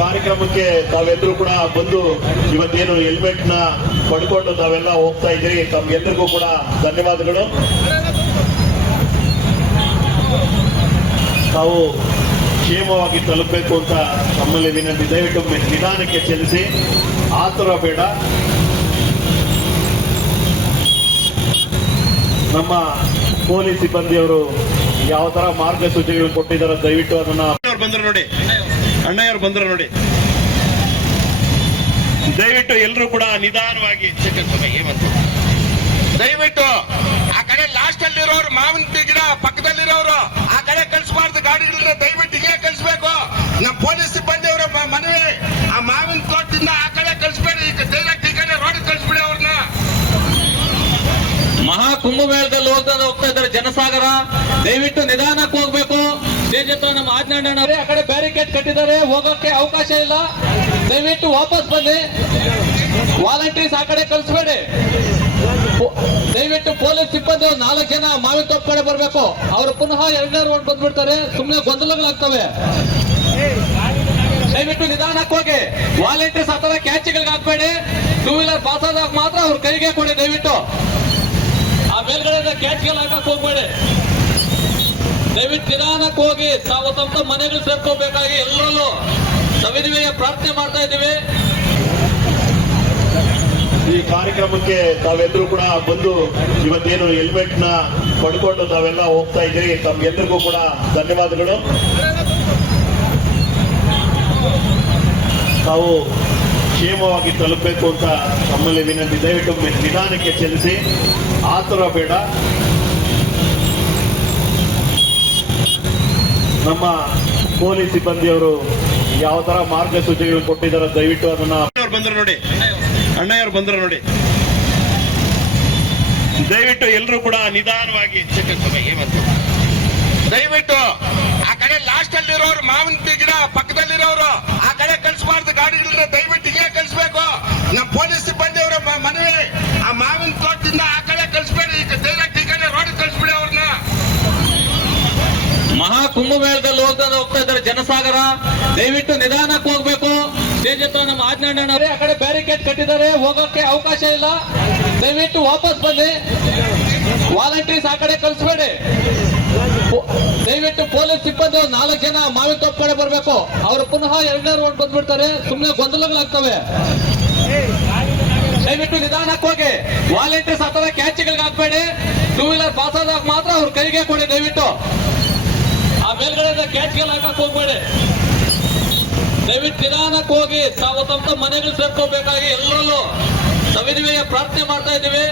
ಕಾರ್ಯಕ್ರಮಕ್ಕೆ ತಾವೆಲ್ಲರೂ ಕೂಡ ಬಂದು ಇವತ್ತೇನು ಹೆಲ್ಮೆಟ್ ನ ಪಡ್ಕೊಂಡು ತಾವೆಲ್ಲ ಹೋಗ್ತಾ ಇದ್ದೀರಿ. ತಮ್ಗೆಲ್ಲರಿಗೂ ಕೂಡ ಧನ್ಯವಾದಗಳು. ತಾವು ಕ್ಷೇಮವಾಗಿ ತಲುಪಬೇಕು ಅಂತ ನಮ್ಮಲ್ಲಿ ವಿನಂತಿ. ದಯವಿಟ್ಟು ನಿಧಾನಕ್ಕೆ ಚಲಿಸಿ, ಆತುರ ಬೇಡ. ನಮ್ಮ ಪೊಲೀಸ್ ಸಿಬ್ಬಂದಿಯವರು ಯಾವ ತರ ಮಾರ್ಗಸೂಚಿಗಳು ಕೊಟ್ಟಿದ್ದಾರೆ ದಯವಿಟ್ಟು ಅದನ್ನ ಬಂದ್ರು ನೋಡಿ, ಅಣ್ಣಯ್ಯವ್ರು ಬಂದ್ರು ನೋಡಿ. ದಯವಿಟ್ಟು ಎಲ್ಲರೂ ಕೂಡ ನಿಧಾನವಾಗಿ ದಯವಿಟ್ಟು ಆ ಕಡೆ ಲಾಸ್ಟ್ ಅಲ್ಲಿರೋರು ಮಾವಿನ ಗಿಡ ಪಕ್ಕದಲ್ಲಿರೋರು ಆ ಕಡೆ ಕಳಿಸಬಾರ್ದು. ಗಾಡಿಗಳನ್ನ ದಯವಿಟ್ಟು ಹೀಗೆ ಕಳಿಸ್ಬೇಕು. ನಮ್ಮ ಪೊಲೀಸ್ ಸಿಬ್ಬಂದಿಯವರ ಮನವಿ, ಆ ಮಾವಿನ ತೋಟದಿಂದ ಆ ಕಡೆ ಕಳಿಸ್ಬೇಡಿ, ಈ ಕಡೆ ರೋಡ್ ಕಳಿಸ್ಬಿಡಿ ಅವ್ರನ್ನ. ಮಹಾ ಕುಂಭಮೇಳದಲ್ಲಿ ಹೋಗ್ತಾ ಇದ್ದಾರೆ ಜನಸಾಗರ. ದಯವಿಟ್ಟು ನಿಧಾನಕ್ಕೆ ಹೋಗ್ಬೇಕು. ನಮ್ಮ ಆಜ್ಞಾನ ಆ ಕಡೆ ಬ್ಯಾರಿಕೇಡ್ ಕಟ್ಟಿದ್ದಾರೆ, ಹೋಗೋಕೆ ಅವಕಾಶ ಇಲ್ಲ. ದಯವಿಟ್ಟು ವಾಪಸ್ ಬನ್ನಿ. ವಾಲಂಟಿಯರ್ಸ್ ಆ ಕಡೆ ಕಳಿಸ್ಬೇಡಿ. ದಯವಿಟ್ಟು ಪೊಲೀಸ್ ಸಿಬ್ಬಂದಿ 4 ಜನ ಮಾವಿನ ತೋಪ್ ಕಡೆ ಬರಬೇಕು. ಅವರು ಪುನಃ 2ನೇ ರೋಡ್ ಬಂದ್ಬಿಡ್ತಾರೆ. ಸುಮ್ಮನೆ ಗೊಂದಲಗಳಾಗ್ತವೆ. ದಯವಿಟ್ಟು ನಿಧಾನಕ್ಕೆ ಹೋಗಿ. ವಾಲಂಟಿಯರ್ಸ್ ಆ ತರ ಕ್ಯಾಚ್ಗಳಿಗೆ ಹಾಕ್ಬೇಡಿ. 2 ವೀಲರ್ ಪಾಸ್ ಆದಾಗ ಮಾತ್ರ ಅವ್ರ ಕೈಗೆ ಕೊಡಿ. ದಯವಿಟ್ಟು ಆ ಮೇಲ್ಗಡೆ ಕ್ಯಾಚ್ಗಳು ಹಾಕಕ್ ಹೋಗ್ಬೇಡಿ. ದಯವಿಟ್ಟು ನಿಧಾನಕ್ಕೆ ಹೋಗಿ. ತಾವು ತಮ್ಮ ಮನೆಗಳು ಸೇರ್ಕೋಬೇಕಾಗಿ ಎಲ್ಲರಲ್ಲೂ ಸವಿನಯ ಪ್ರಾರ್ಥನೆ ಮಾಡ್ತಾ ಇದ್ದೀವಿ. ಈ ಕಾರ್ಯಕ್ರಮಕ್ಕೆ ತಾವೆಲ್ಲರೂ ಕೂಡ ಬಂದು ಇವತ್ತೇನು ಹೆಲ್ಮೆಟ್ ನ ಪಡ್ಕೊಂಡು ತಾವೆಲ್ಲ ಹೋಗ್ತಾ ಇದ್ದೀರಿ. ತಮ್ಗೆಲ್ಲರಿಗೂ ಕೂಡ ಧನ್ಯವಾದಗಳು. ತಾವು ಕ್ಷೇಮವಾಗಿ ತಲುಪಬೇಕು ಅಂತ ನಮ್ಮಲ್ಲಿ ವಿನಂತಿ. ದಯವಿಟ್ಟು ನಿಧಾನಕ್ಕೆ ಚಲಿಸಿ, ಆತುರ ಬೇಡ. ನಮ್ಮ ಪೊಲೀಸ್ ಸಿಬ್ಬಂದಿಯವರು ಯಾವ ತರ ಮಾರ್ಗಸೂಚಿಗಳು ಕೊಟ್ಟಿದ್ದಾರೆ ದಯವಿಟ್ಟು ಅದನ್ನ ಬಂದ್ರು ನೋಡಿ, ಅಣ್ಣಯ್ಯವ್ರು ಬಂದ್ರು ನೋಡಿ. ದಯವಿಟ್ಟು ಎಲ್ಲರೂ ಕೂಡ ನಿಧಾನವಾಗಿ ದಯವಿಟ್ಟು ಆ ಕಡೆ ಲಾಸ್ಟ್ ಅಲ್ಲಿರೋರು ಮಾವಿನ ಗಿಡ ಪಕ್ಕದಲ್ಲಿರೋರು ಆ ಕಡೆ ಕಳಿಸಬಾರ್ದು. ಗಾಡಿಗಳನ್ನ ದಯವಿಟ್ಟು ಹೀಗೆ ಕಳಿಸ್ಬೇಕು. ನಮ್ಮ ಪೊಲೀಸ್ ಸಿಬ್ಬಂದಿಯವರ ಮನವಿ, ಆ ಮಾವಿನ ತೋಟದಿಂದ ಆ ಕಡೆ ಕಳಿಸ್ಬೇಡಿ, ಈ ಕಡೆ ರೋಡ್ ಕಳಿಸ್ಬಿಡಿ ಅವ್ರನ್ನ. ಮಹಾ ಕುಂಭಮೇಳದಲ್ಲಿ ಹೋಗ್ತಾ ಇದ್ದಾರೆ ಜನಸಾಗರ. ದಯವಿಟ್ಟು ನಿಧಾನಕ್ಕೆ ಹೋಗ್ಬೇಕು. ನಮ್ಮ ಆಜ್ಞಾನ ಆ ಕಡೆ ಬ್ಯಾರಿಕೇಡ್ ಕಟ್ಟಿದ್ದಾರೆ, ಹೋಗೋಕೆ ಅವಕಾಶ ಇಲ್ಲ. ದಯವಿಟ್ಟು ವಾಪಸ್ ಬನ್ನಿ. ವಾಲಂಟಿಯರ್ಸ್ ಆ ಕಡೆ ಕಳಿಸ್ಬೇಡಿ. ದಯವಿಟ್ಟು ಪೊಲೀಸ್ ಸಿಬ್ಬಂದಿ 4 ಜನ ಮಾವಿನ ತೋಪ್ ಕಡೆ ಬರಬೇಕು. ಅವರು ಪುನಃ 2ನೇ ರೋಡ್ ಬಂದ್ಬಿಡ್ತಾರೆ. ಸುಮ್ಮನೆ ಗೊಂದಲಗಳಾಗ್ತವೆ. ದಯವಿಟ್ಟು ನಿಧಾನಕ್ಕೆ ಹೋಗಿ. ವಾಲಂಟಿಯರ್ಸ್ ಆ ತರ ಕ್ಯಾಚ್ಗಳಿಗೆ ಹಾಕ್ಬೇಡಿ. 2 ವೀಲರ್ ಪಾಸ್ ಆದಾಗ ಮಾತ್ರ ಅವ್ರ ಕೈಗೆ ಕೊಡಿ. ದಯವಿಟ್ಟು ಆ ಮೇಲ್ಗಡೆ ಕ್ಯಾಚ್ಗಳು ಹಾಕಕ್ ಹೋಗ್ಬೇಡಿ. ದಯವಿಟ್ಟು ನಿಧಾನಕ್ಕೆ ಹೋಗಿ. ತಾವು ತಮ್ಮ ಮನೆಗಳು ಸೇರ್ಕೋಬೇಕಾಗಿ ಎಲ್ಲರಲ್ಲೂ ಸವಿನಯ ಪ್ರಾರ್ಥನೆ ಮಾಡ್ತಾ ಇದ್ದೀವಿ.